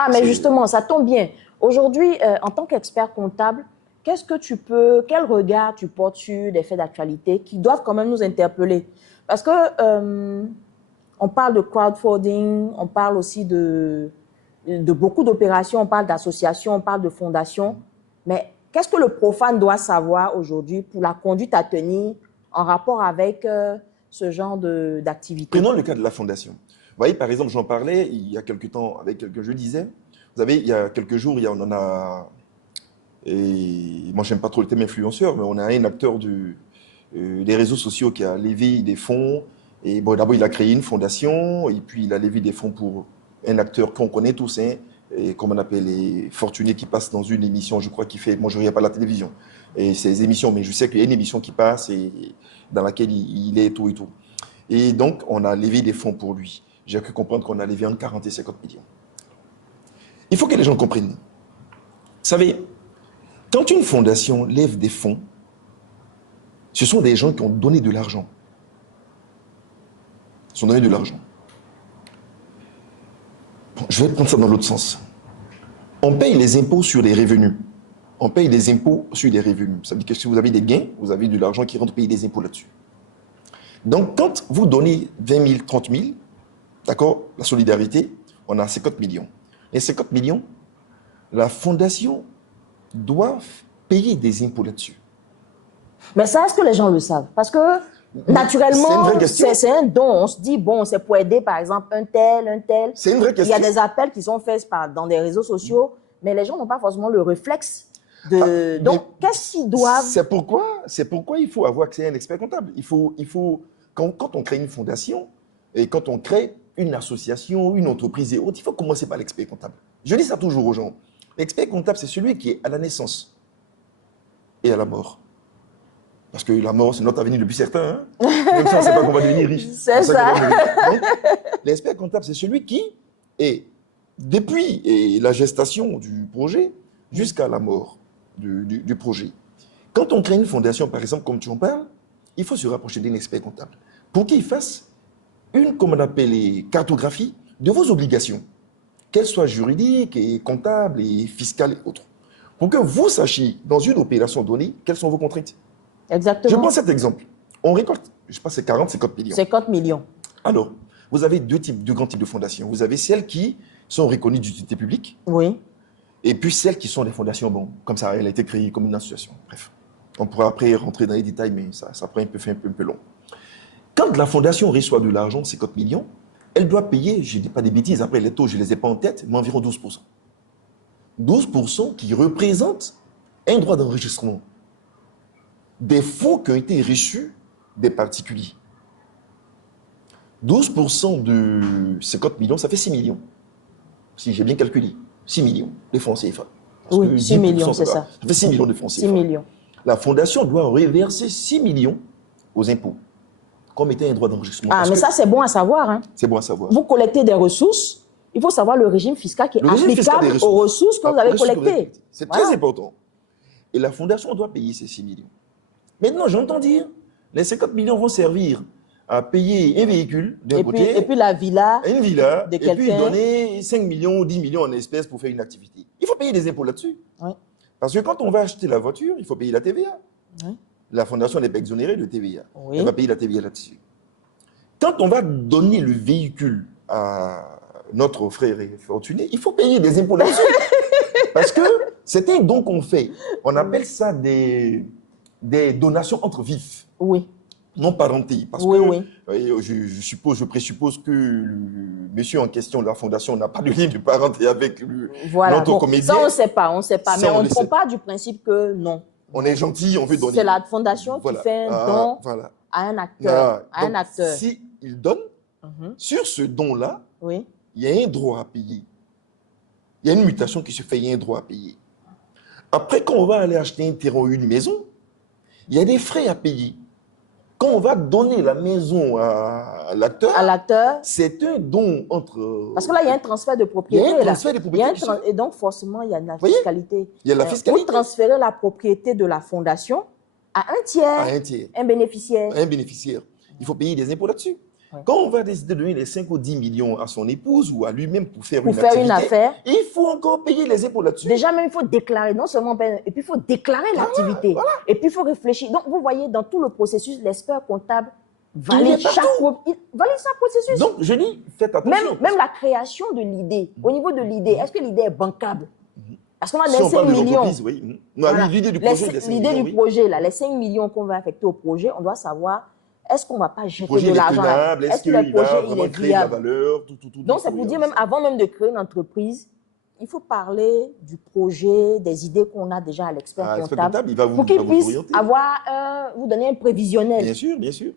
Ah, mais justement, ça tombe bien. Aujourd'hui, en tant qu'expert comptable, quel regard tu portes sur des faits d'actualité qui doivent quand même nous interpeller? Parce que on parle de crowdfunding, on parle aussi de beaucoup d'opérations, on parle d'associations, on parle de fondations. Mais qu'est-ce que le profane doit savoir aujourd'hui pour la conduite à tenir en rapport avec ce genre d'activité? Prenons le cas de la fondation. Vous voyez, par exemple, j'en parlais il y a quelques temps avec quelqu'un, je disais, vous savez, il y a quelques jours, on en a, et moi j'aime pas trop le thème influenceur, mais on a un acteur des réseaux sociaux qui a levé des fonds, et bon, d'abord il a créé une fondation, et puis il a levé des fonds pour un acteur qu'on connaît tous, hein, et comme on appelle les fortunés qui passent dans une émission, je crois qu'il fait, moi je ne regarde pas la télévision, et ces émissions, mais je sais qu'il y a une émission qui passe, et dans laquelle il est et tout et tout. Et donc, on a levé des fonds pour lui. J'ai cru comprendre qu'on a levé entre 40 et 50 millions. Il faut que les gens comprennent. Vous savez, quand une fondation lève des fonds, ce sont des gens qui ont donné de l'argent. Ils ont donné de l'argent. Bon, je vais prendre ça dans l'autre sens. On paye les impôts sur les revenus. On paye des impôts sur les revenus. Ça veut dire que si vous avez des gains, vous avez de l'argent qui rentre payer des impôts là-dessus. Donc, quand vous donnez 20 000, 30 000, d'accord, la solidarité, on a 50 millions. Les 50 millions, la fondation doit payer des impôts là-dessus. Mais ça, est-ce que les gens le savent? Parce que, naturellement, c'est un don. On se dit, bon, c'est pour aider, par exemple, un tel. C'est une vraie question. Il y a des appels qui sont faits dans des réseaux sociaux, mais les gens n'ont pas forcément le réflexe donc, qu'est-ce qu'ils doivent... C'est pourquoi il faut avoir accès à un expert comptable. Quand on crée une fondation et quand on crée une association, une entreprise et autres, il faut commencer par l'expert comptable. Je dis ça toujours aux gens. L'expert comptable, c'est celui qui est à la naissance et à la mort. Parce que la mort, c'est notre avenir depuis certain. Hein? Même si on ne sait pas qu'on va devenir riche. C'est ça. L'expert comptable, c'est celui qui est, depuis la gestation du projet jusqu'à la mort du projet. Quand on crée une fondation, par exemple, comme tu en parles, il faut se rapprocher d'un expert comptable pour qu'il fasse comme on appelle les cartographies de vos obligations, qu'elles soient juridiques, et comptables, et fiscales et autres. Pour que vous sachiez, dans une opération donnée, quelles sont vos contraintes. Exactement. Je prends cet exemple. On récolte, je sais pas, c'est 40, 50 millions. 50 millions. Alors, vous avez deux grands types de fondations. Vous avez celles qui sont reconnues d'utilité publique. Oui. Et puis celles qui sont des fondations, bon, comme ça, elle a été créée comme une association. Bref, on pourra après rentrer dans les détails, mais ça prend un peu long. Quand la fondation reçoit de l'argent, 50 millions, elle doit payer, je ne dis pas des bêtises, après les taux, je ne les ai pas en tête, mais environ 12%. 12% qui représentent un droit d'enregistrement des fonds qui ont été reçus des particuliers. 12% de 50 millions, ça fait 6 millions. Si j'ai bien calculé, 6 millions de francs CFA. Oui, 6 millions, c'est ça. Ça fait 6 millions de francs CFA. 6 millions. La fondation doit reverser 6 millions aux impôts, comme était un droit d'enregistrement. Ah, mais ça, c'est bon à savoir. Hein. C'est bon à savoir. Vous collectez des ressources, il faut savoir le régime fiscal qui est applicable aux ressources que vous avez collectées. C'est très important. Et la fondation doit payer ces 6 millions. Maintenant, j'entends dire, les 50 millions vont servir à payer un véhicule d'un côté, et puis la villa, une villa, de et puis donner 5 millions ou 10 millions en espèces pour faire une activité. Il faut payer des impôts là-dessus. Oui. Parce que quand on va acheter la voiture, il faut payer la TVA. Oui. La fondation n'est pas exonérée de TVA. Oui. Elle va payer la TVA là-dessus. Quand on va donner le véhicule à notre frère fortuné, il faut payer des impôts là-dessus. Parce que c'est un don qu'on fait. On appelle ça des donations entre vifs. Oui. Non parenté. Parce que je présuppose que le monsieur en question de la fondation n'a pas de lien de parenté avec notre comédien. Ça, on ne sait pas. Mais on ne prend pas du principe que non. On est gentil, on veut donner. C'est la fondation qui fait un don à un acteur. S'il donne, sur ce don-là, il y a un droit à payer. Il y a une mutation qui se fait, il y a un droit à payer. Après, quand on va aller acheter un terrain ou une maison, il y a des frais à payer. Quand on va donner la maison à l'acteur, c'est un don entre... Parce que là, il y a un transfert de propriété. Il y a un transfert de propriété. Et donc, forcément, il y a la fiscalité. Il y a la fiscalité. Vous transférez la propriété de la fondation à un tiers. À un tiers. Un bénéficiaire. Un bénéficiaire. Il faut payer des impôts là-dessus. Oui. Quand on va décider de donner les 5 ou 10 millions à son épouse ou à lui-même pour faire Pour une faire activité, une affaire, il faut encore payer les impôts là-dessus. déjà même, il faut déclarer, non seulement, et puis il faut déclarer l'activité. voilà. Et puis il faut réfléchir. Donc, vous voyez, dans tout le processus, l'expert comptable Il valide est partout. valide chaque processus. Donc, je dis, faites attention. Même la création de l'idée, au niveau de l'idée, est-ce que l'idée est bancable? Parce qu'on a Si les on 5 parle de millions. l'entreprise, oui. Non, Voilà. l'idée du projet, les 5 L'idée millions, du oui. projet, là, les 5 millions qu'on va affecter au projet, on doit savoir, est-ce qu'on ne va pas Le jeter projet de il est l'argent là? tenable, est-ce Est-ce que le qu'il va projet il vraiment est créer de la viable? valeur, tout Donc, c'est il faut pour dire, regarder même ça. avant même de créer une entreprise, il faut parler du projet, des idées qu'on a déjà à l'expert Ah, l'expert comptable, comptable, il va pour qu'il vous puisse orienter. avoir, vous donner un prévisionnel. Bien sûr, bien sûr.